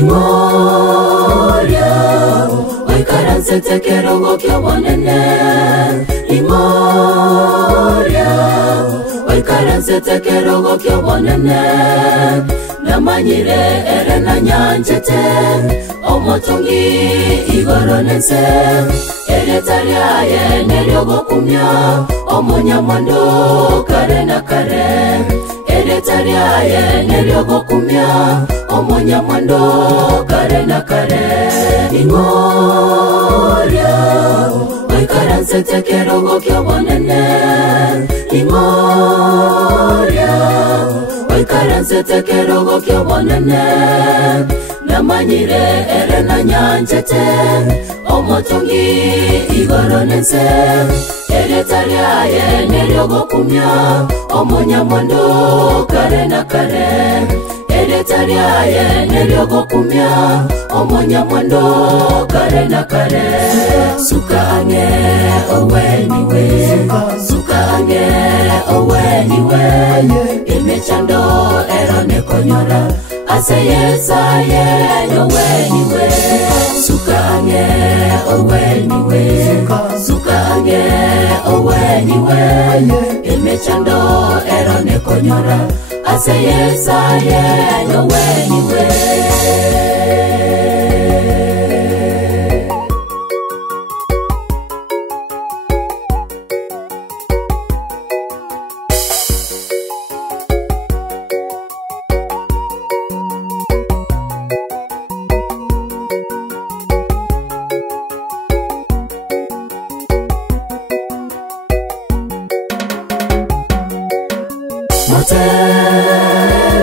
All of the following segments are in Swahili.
Ingoria Oikaranse tekerogo kyobonene Ingoria Oikaranse tekerogo kyobonene Namanyire erena nyanjete Omotongi igoronense Eretariaye neryogo kumya Omonyamando kare na kare Eretariaye neryogo kumya Omonyamando kare na kare Ingoria Oikaranse tekerogo kyobonene Ingoria Oikaranse tekerogo kyobonene Namanyire erena nyanjete Omotongi igoronense Eretariaye neryogo kumya Omonyamando kare na kare Eretariaye neryogo kumya Omonyamando kare na kare Suka ange oweniwe Suka ange oweniwe Imechando erone konyora Asayesa oweniwe Suka ange oweniwe Suka ange oweniwe Imechando erone konyora Asayesa oweniwe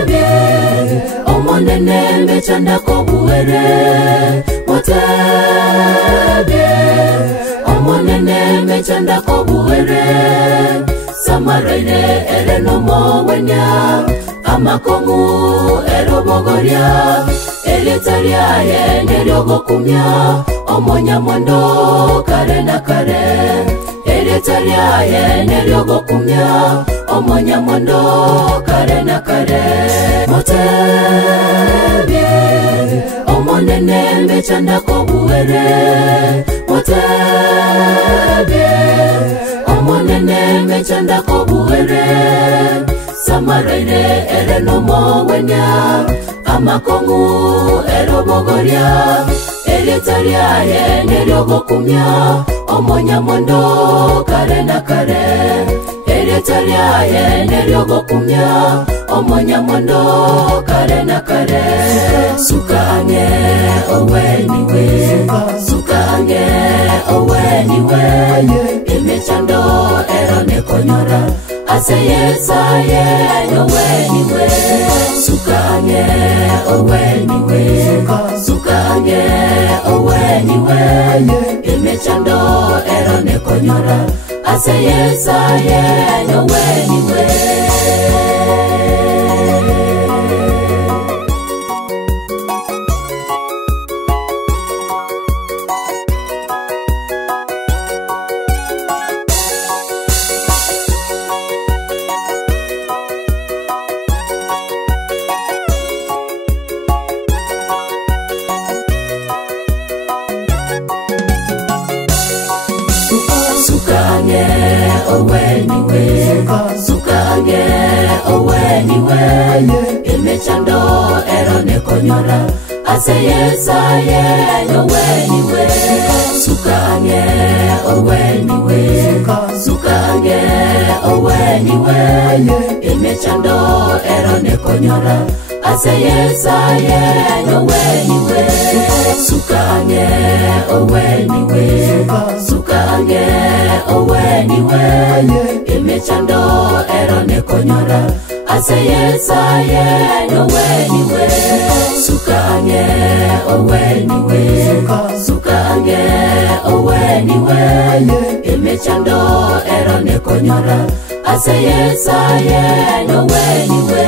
Motebie Omonene mechanda kobuere Motebie Omonene mechanda kobuere Samaraine ereno mowenya Amakongu erobogoria Eretariaye neryogo kumya Omonyamando kare na kare Eretariaye neryogo kumya Omonyamando kare na kare Motebie Omonene mechanda kobuere Motebie Omonene mechanda kobuere Samaraine ereno mowenya Amakongu erobogoria Eretariaye neryogo kumya Omonyamando kare na kare Eretariaye neryogo kumya Omonyamando kare na kare Suka ange oweniwe Suka ange oweniwe Imechando erone konyora Asayesa oweniwe Suka ange oweniwe Suka ange oweniwe Imechando erone konyora Asayesa oweniwe Suka ange oweniwe Suka ange oweniwe Imechando erone konyora Asayesa oweniwe Suka ange oweniwe Suka ange oweniwe Imechando erone konyora Asayesa oweniwe Suka ange oweniwe Suka ange oweniwe Imechando erone konyora Asayesa oweniwe Suka ange oweniwe Suka ange oweniwe Imechando erone konyora Asayesa oweniwe